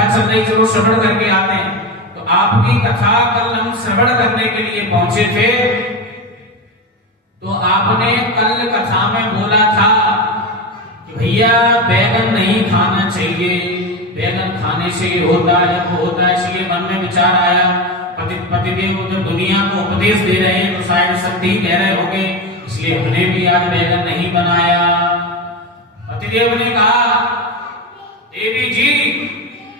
कथा चल रही, चलो श्रवण करके आते हैं। तो आपकी कथा कल हम श्रवण करने के लिए पहुंचे थे, तो आपने कल कथा में बोला था कि भैया बैगन नहीं खाना चाहिए, बैगन खाने से ये होता है वो होता है। इसलिए मन में विचार आया, पतिदेव जो दुनिया को उपदेश दे रहे हैं तो शायद सत्य कह रहे होंगे, इसलिए हमने भी आज बैगन नहीं बनाया। पतिदेव ने कहा, देवी जी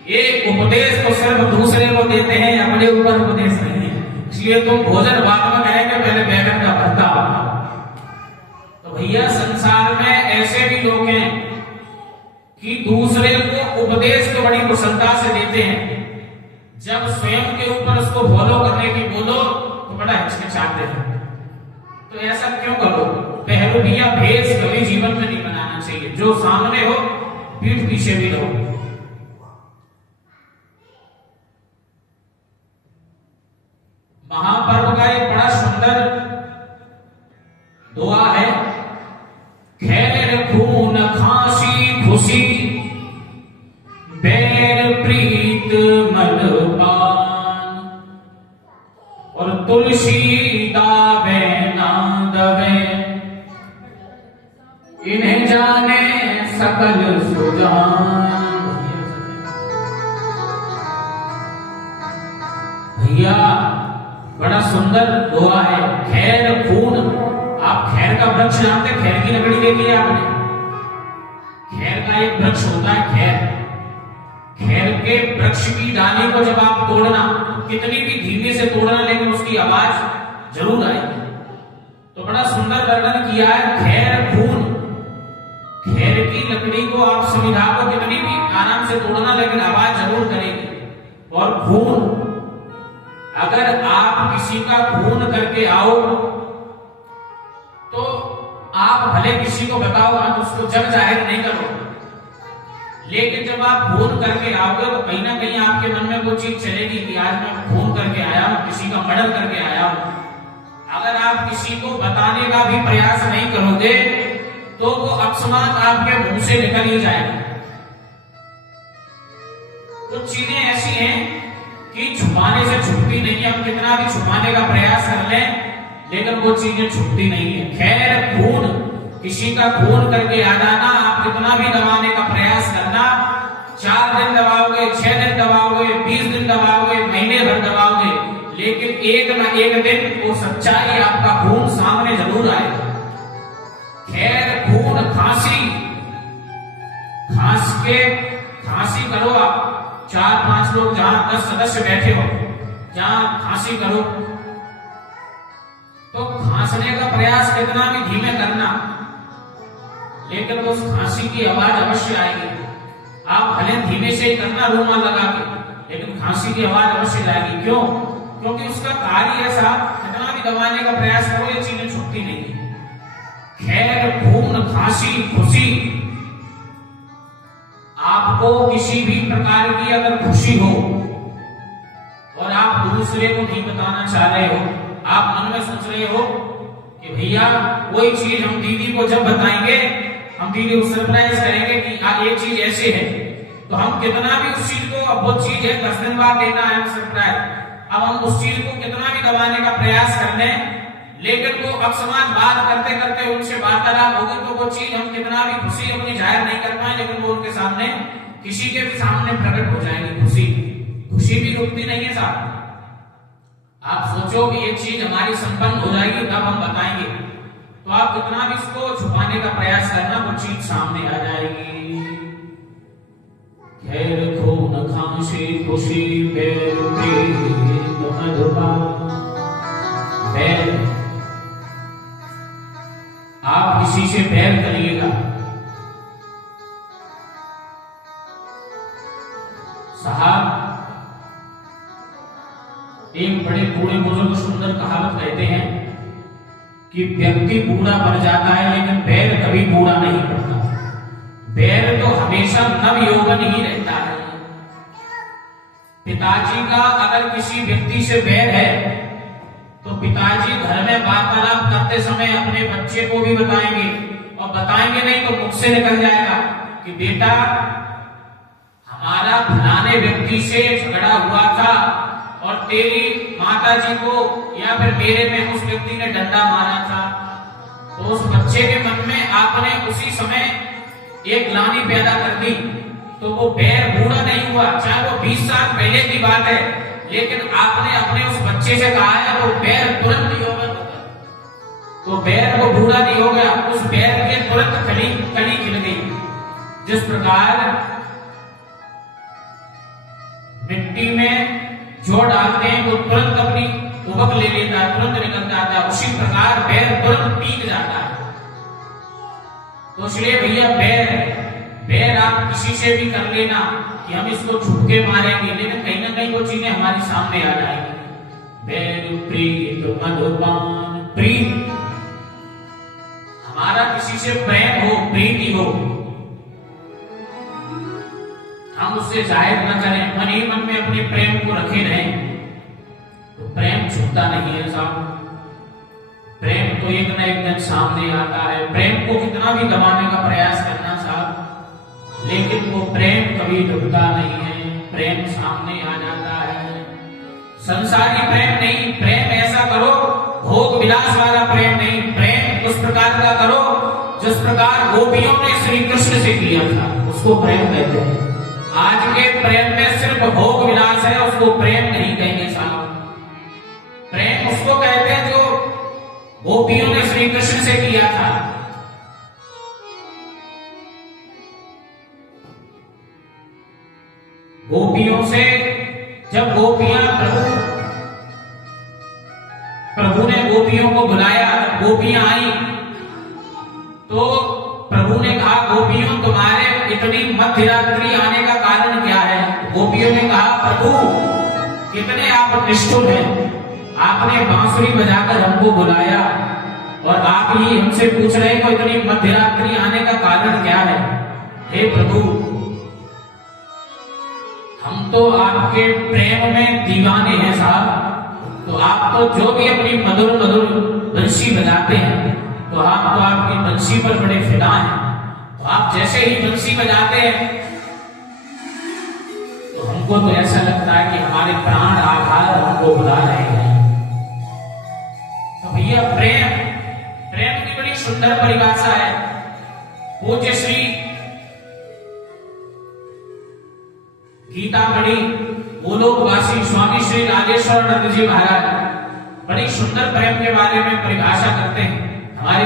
ये उपदेश तो सिर्फ दूसरे को देते हैं, अपने ऊपर उपदेश नहीं है, इसलिए तुम भोजन बाद में करेंगे, पहले बैगन का भरता बनाओ। तो भैया संसार में ऐसे भी लोग हैं कि दूसरे को उपदेश तो बड़ी कुशलता से देते हैं, जब स्वयं के ऊपर उसको फॉलो करने की बोलो तो बड़ा हिचकिचाते हैं। तो ऐसा क्यों करो? बहरूपिया भेष कभी जीवन में नहीं बनाना चाहिए। जो सामने हो पीठ पीछे भी रहो। महापर्व का एक बड़ा सुंदर दुआ है, खैर खून खांसी खुशी बैर प्रीत मलपान, और तुलसी दावे ना दवे इन्हें जाने सकल सुजान। भैया बड़ा सुंदर दुआ है, खैर खून। आप खैर का वृक्ष जानते, खैर की लकड़ी देखी है आपने? खैर का एक वृक्ष होता है खैर, खैर के वृक्ष की डाली को जब आप तोड़ना, कितनी भी धीमे से तोड़ना, लेकिन उसकी आवाज जरूर आएगी। तो बड़ा सुंदर वर्णन किया है, खैर खून। खैर की लकड़ी को आप संविधा को कितनी भी आराम से तोड़ना, लेकिन आवाज जरूर करेगी। और खून, अगर आप किसी का खून करके आओ तो आप भले किसी को बताओ, आप उसको जग जाहिर नहीं करो, लेकिन जब आप खून करके आओगे तो कहीं ना कहीं आपके मन में वो चीज चलेगी कि आज मैं खून करके आया हूं, किसी का मर्डर करके आया हूं। अगर आप किसी को बताने का भी प्रयास नहीं करोगे तो वो अकस्मात आपके मुंह से निकल ही जाएगा। कुछ चीजें ऐसी हैं कि छुपाने से छुपती नहीं है, हम कितना भी छुपाने का प्रयास कर लें लेकिन वो चीजें छुपती नहीं है। खैर खून, किसी का खून करके आ जाना, आप कितना भी दबाने का प्रयास करना, 4 दिन दबाओगे, 6 दिन दबाओगे, 20 दिन दबाओगे, महीने भर दबाओगे, लेकिन एक ना एक दिन वो सच्चाई, आपका खून सामने जरूर आएगा। खैर खून खांसी, खांसी करो आप, 4-5 लोग जहां 10 सदस्य बैठे हो, जहां खांसी करो तो खांसने का प्रयास कितना भी धीमे करना, लेकिन उस खांसी की आवाज अवश्य आएगी। आप भले धीमे से ही करना रुमाल लगा के, लेकिन खांसी की आवाज अवश्य जाएगी। क्यों? क्योंकि उसका कार्य ऐसा, कितना भी दबाने का प्रयास करो ये चीजें छुपती नहीं है। खैर खून खांसी खुशी, आपको किसी भी प्रकार की अगर खुशी हो और आप दूसरे को नहीं बताना चाह रहे हो, आप मन में सोच रहे हो कि भैया कोई चीज हम दीदी को जब बताएंगे, हम दीदी को सरप्राइज करेंगे कि ये चीज ऐसे है, तो हम कितना भी उस चीज को, अब वो चीज है 10 दिन बाद देना है सरप्राइज, अब हम उस चीज को कितना भी दबाने का प्रयास कर लें, लेकिन वो अकस्मात बात करते करते उनसे वार्तालाप होगी तो वो चीज हम कितना भी खुशी अपनी जाहिर नहीं कर पाए, लेकिन वो उनके सामने, किसी के भी सामने प्रकट हो जाएगी। खुशी भी रुकती नहीं है साहब। आप सोचो कि ये चीज हमारी संपन्न हो जाएगी तब हम बताएंगे, तो आप कितना भी इसको छुपाने का प्रयास करना, वो चीज सामने आ जाएगी। खैर खून खांसी खुशी बैर प्रीत मधुपान, बैर, आप किसी से बैर करिएगा, साहब एक बड़े बूढ़े बुजुर्ग सुंदर कहावत कहते हैं कि व्यक्ति बूढ़ा पड़ जाता है लेकिन बैर कभी बूढ़ा नहीं पड़ता। बैर तो हमेशा नव यौवन ही रहता है। पिताजी का अगर किसी व्यक्ति से बैर है तो पिताजी घर में वार्तालाप करते समय अपने बच्चे को भी बताएंगे, और बताएंगे नहीं तो मुख से निकल जाएगा कि बेटा हमारा फलाने व्यक्ति से झगड़ा हुआ था और तेरी माता जी को या फिर मेरे में उस व्यक्ति ने डंडा मारा था, तो उस बच्चे के मन में आपने उसी समय एक ग्लानि पैदा कर दी, तो वो बैर बूढ़ा नहीं हुआ, चाहे वो 20 साल पहले की बात है, लेकिन आपने अपने उस बच्चे से कहा है वो बैर तुरंत यौवन हो गया, तो बैर वो बूढ़ा नहीं हो गया, उस बैर के तुरंत कली खिल गई। जिस प्रकार मिट्टी में जो डालते हैं वो तुरंत अपनी उबक ले लेता है, तुरंत निकल जाता है, उसी प्रकार बैर तुरंत पीक जाता है। तो इसलिए भैया बैर आप किसी से भी कर लेना कि हम इसको छुपके मारेंगे, लेकिन कहीं ना कहीं वो चीजें हमारे सामने आ जाएंगी। बैर प्रीत मधुपान प्रीत, हमारा किसी से प्रेम हो, प्रीति हो, हम उससे जाहिर न करें, मन ही मन में अपने प्रेम को रखे रहें, तो प्रेम छुपता नहीं है साहब। प्रेम तो एक न एक दिन सामने आता है। प्रेम को कितना भी दबाने का प्रयास करना साहब, लेकिन वो प्रेम कभी डूबता नहीं है, प्रेम सामने आ जाता है। संसारी प्रेम नहीं, प्रेम ऐसा करो भोग विलास वाला प्रेम नहीं, प्रेम उस प्रकार का करो जिस प्रकार गोपियों ने श्री कृष्ण से किया था, उसको प्रेम कहते हैं। आज के प्रेम में सिर्फ भोग विलास है, उसको प्रेम नहीं कहेंगे साहब। प्रेम उसको कहते हैं जो गोपियों ने श्री कृष्ण से किया था। गोपियों से जब गोपियां प्रभु ने गोपियों को बुलाया, गोपियां आई तो प्रभु ने कहा गोपियों तुम्हारे इतनी मध्य रात्रि आने का कारण क्या है? गोपियों ने कहा प्रभु कितने आप निष्ठुर हैं, आपने बांसुरी बजाकर हमको बुलाया और आप ही हमसे पूछ रहे हैं इतनी मध्य रात्रि आने का कारण क्या है? हे प्रभु हम तो आपके प्रेम में दीवाने हैं साहब, तो आप तो जो भी अपनी मधुर मधुर बंसी बजाते हैं तो आप तो आपकी बंसी पर बड़े फिदा हैं, तो आप जैसे ही बंसी बजाते हैं तो हमको तो ऐसा लगता है कि हमारे प्राण आधार हमको बुला रहे हैं। तो भैया प्रेम की बड़ी सुंदर परिभाषा है। पूज्य श्री गीतामणि गोलोकवासी स्वामी श्री राजेश्वरानंद जी महाराज बड़ी सुंदर प्रेम के बारे में परिभाषा करते हैं। हमारे